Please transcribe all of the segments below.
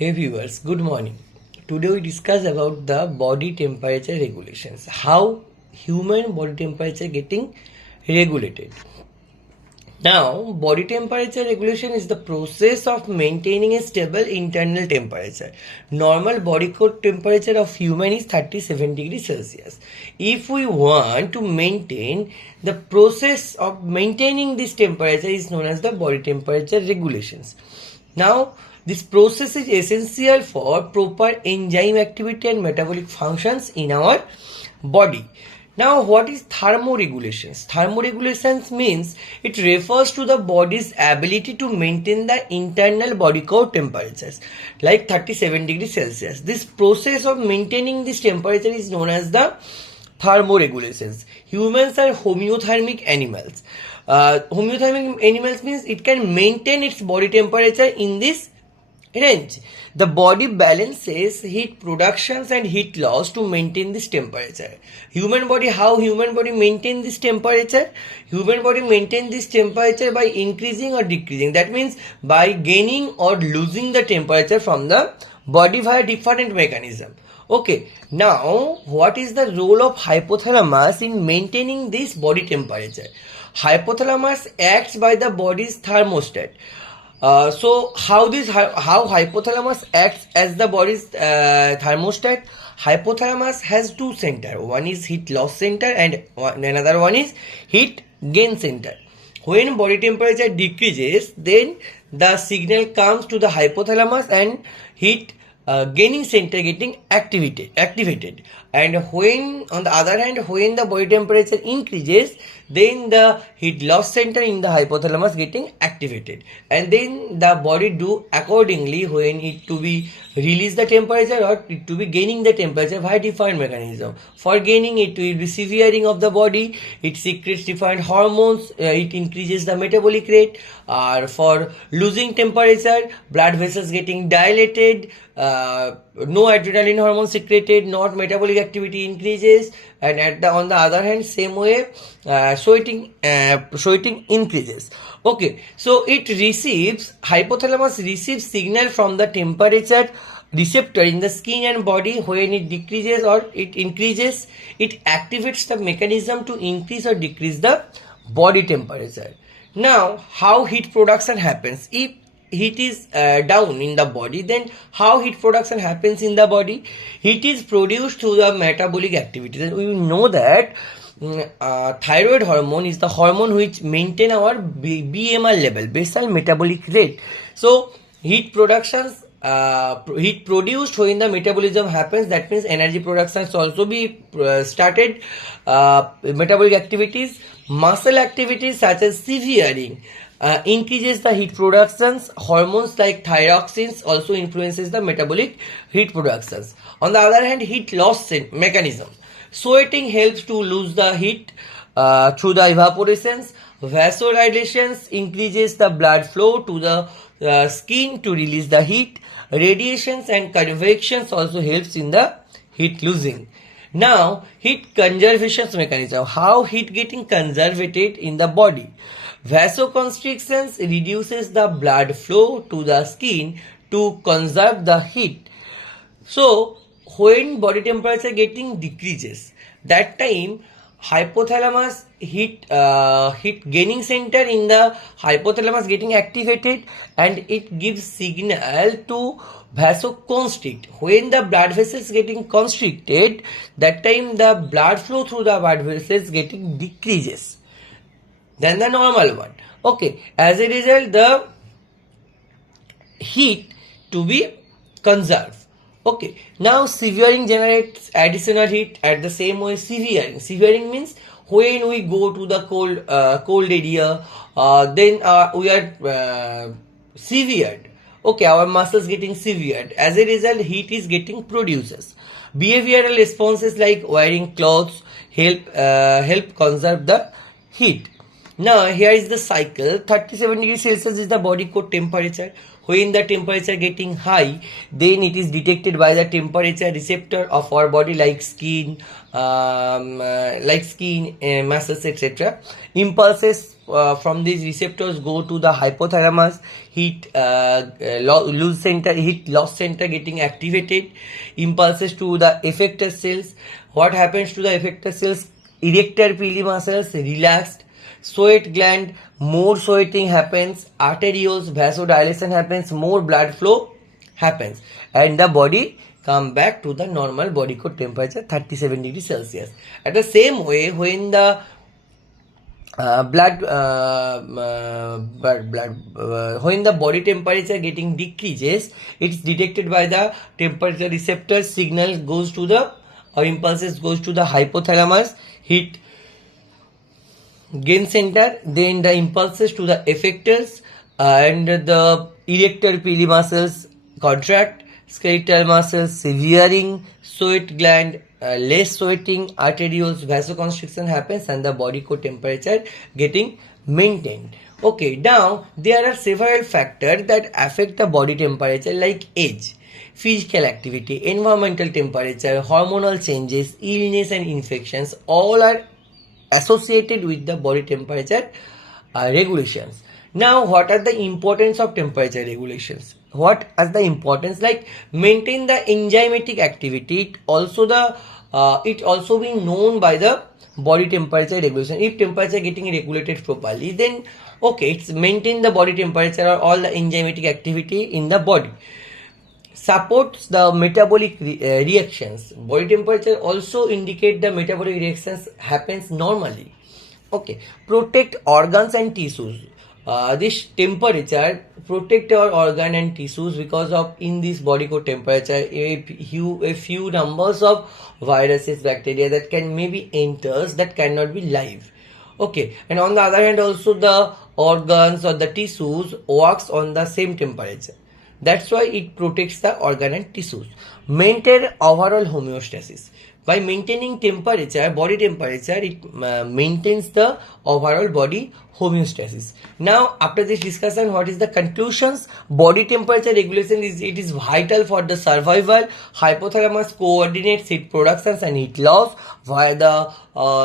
Hey viewers, good morning. Today we discuss about the body temperature regulations. How human body temperature getting regulated. Now, body temperature regulation is the process of maintaining a stable internal temperature. Normal body core temperature of human is 37 degrees Celsius. If we want to maintain, the process of maintaining this temperature is known as the body temperature regulations. Now, this process is essential for proper enzyme activity and metabolic functions in our body. Now, what is thermoregulations? Thermoregulations means it refers to the body's ability to maintain the internal body core temperatures like 37 degrees Celsius. This process of maintaining this temperature is known as the thermoregulations. Humans are homeothermic animals. Homeothermic animals means it can maintain its body temperature in this range. The body balances heat productions and heat loss to maintain this temperature. How human body maintain this temperature? Human body maintain this temperature by increasing or decreasing. That means by gaining or losing the temperature from the body via different mechanism. Okay, now what is the role of hypothalamus in maintaining this body temperature? Hypothalamus acts by the body's thermostat. So how hypothalamus acts as the body's thermostat? Hypothalamus has two centers. One is heat loss center and another one is heat gain center. When body temperature decreases, then the signal comes to the hypothalamus and heat gaining center getting activated. And when, on the other hand, when the body temperature increases, then the heat loss center in the hypothalamus getting activated, and then the body do accordingly when it to be release the temperature or it to be gaining the temperature via different mechanism. For gaining, it will be shivering of the body, it secretes different hormones, it increases the metabolic rate. Or for losing temperature, blood vessels getting dilated, no adrenaline hormone secreted, not metabolic activity increases, and on the other hand, same way, sweating increases. Okay, so hypothalamus receives signal from the temperature receptor in the skin and body. When it decreases or it increases, it activates the mechanism to increase or decrease the body temperature. Now, how heat production happens? If heat is down in the body, then how heat production happens in the body? Heat is produced through the metabolic activities, and we know that thyroid hormone is the hormone which maintain our BMR level, basal metabolic rate. So heat produced when the metabolism happens, that means energy production also be started. Metabolic activities, muscle activities such as shivering increases the heat productions. Hormones like thyroxines also influences the metabolic heat productions. On the other hand, heat loss mechanism. Sweating helps to lose the heat through the evaporations. Vasodilation increases the blood flow to the skin to release the heat. Radiations and convections also helps in the heat losing. Now, heat conservation mechanism. How heat getting conserved in the body? Vasoconstriction reduces the blood flow to the skin to conserve the heat. So, when body temperature getting decreases, that time hypothalamus heat gaining center in the hypothalamus getting activated, and it gives signal to vasoconstrict. When the blood vessels getting constricted, that time the blood flow through the blood vessels getting decreases than the normal one. Okay, as a result, the heat to be conserved. Okay, now shivering generates additional heat. At the same way, shivering means when we go to the cold area, then we are severed. Okay, our muscles getting severed. As a result, heat is getting produced. Behavioral responses like wearing clothes help conserve the heat. Now, here is the cycle. 37 degrees Celsius is the body core temperature. When the temperature getting high, then it is detected by the temperature receptor of our body like skin, muscles, etc. Impulses from these receptors go to the hypothalamus, heat loss center getting activated, impulses to the effector cells. What happens to the effector cells? Erector pili muscles relaxed, sweat gland, more sweating happens, arterioles, vasodilation happens, more blood flow happens, and the body come back to the normal body core temperature 37 degrees Celsius. At the same way, when the when the body temperature getting decreases, it's detected by the temperature receptor, signal goes to the or impulses goes to the hypothalamus, heat gain center, then the impulses to the effectors, and the erector pili muscles contract, skeletal muscles shivering, sweat gland less sweating, arterioles vasoconstriction happens, and the body core temperature getting maintained. Okay, now there are several factors that affect the body temperature like age, physical activity, environmental temperature, hormonal changes, illness and infections, all are associated with the body temperature regulations. Now, what are the importance of temperature regulations? What are the importance? Like maintain the enzymatic activity. It also being known by the body temperature regulation. If temperature getting regulated properly, then okay, it's maintain the body temperature or all the enzymatic activity in the body. Supports the metabolic reactions. Body temperature also indicate the metabolic reactions happens normally. Okay, protect organs and tissues. This temperature protect our organ and tissues because of in this body core temperature a few numbers of viruses, bacteria that can maybe enters that cannot be live. Okay, and on the other hand also the organs or the tissues works on the same temperature. That's why it protects the organ and tissues. Maintain overall homeostasis. By maintaining temperature, body temperature, it maintains the overall body homeostasis. Now, after this discussion, what is the conclusions? Body temperature regulation is vital for the survival. Hypothalamus coordinates heat productions and heat loss via the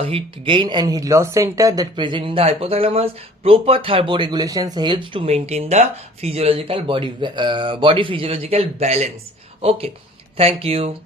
heat gain and heat loss center that present in the hypothalamus. Proper thermoregulation helps to maintain the physiological body physiological balance. Okay, thank you.